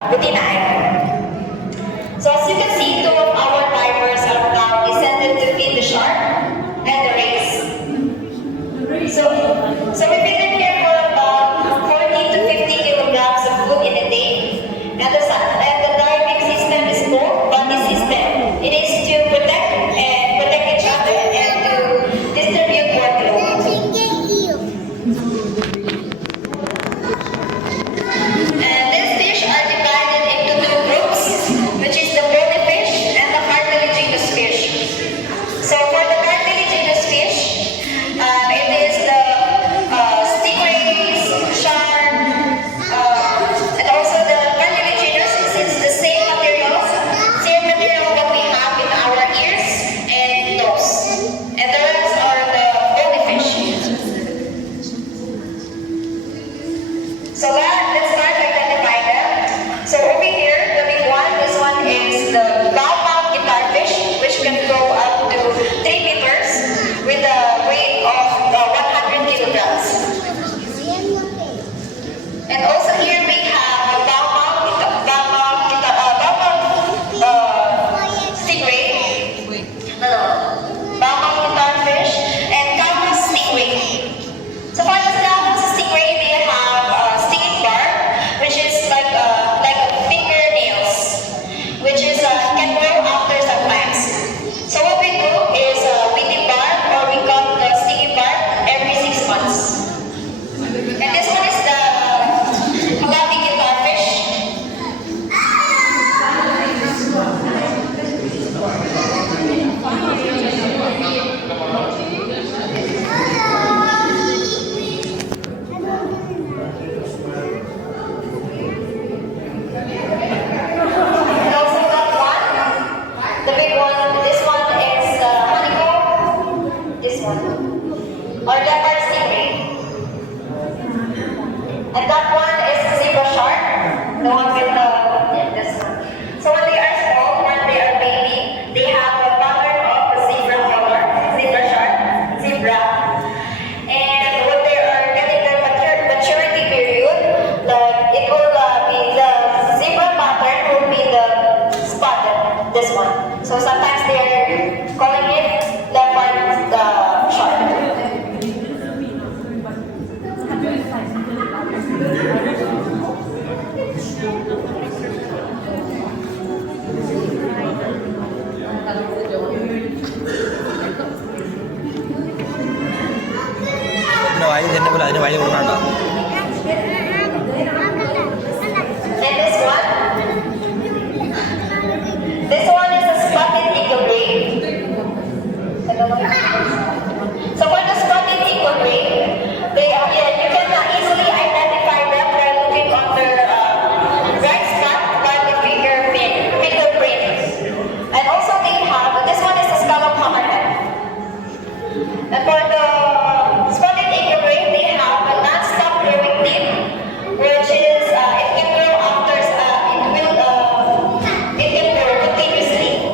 59. So as you can see, two of our divers are now descended to feed the shark and the rays. So we've been here for about 40 to 50 kilograms of food in a day. And the diving system is called body system. It is to protect each other and to distribute workload. And these fish are divided into two groups, which is the bony fish and the cartilaginous fish. So for the cartilaginous fish, it is the stingrays, shark, and also the cartilaginous is the same material that we have in our ears and nose. And the rest are the bony fish. So let's start identifying them. So over here, the big one, this one is the bow-mouth guitarfish, which can go up to 3 meters with a weight of 100 kilograms. And also here we have a stingray, bow-mouth guitarfish, and Camas stingray. So for the Camas stingray, they have a stinging barb, which is like fingernails, which is can grow after sometimes. So what we do is we debarb or we cut the stinging barb every 6 months. And this one is the Halabi guitarfish. And also that one, the big one, this one is honeycomb, this one, or leopard stingray. And that one is zebra shark, the one with this one. So when they are small, when they are baby, they have a pattern of a zebra color, zebra shark, zebra. And when they are getting their maturity period, it will be the zebra pattern will be the spotted, this one. So sometimes they are calling it leopard shark. വഴി തന്നെ പോലെ അതിന് വഴി കൊടുക്കണ്ട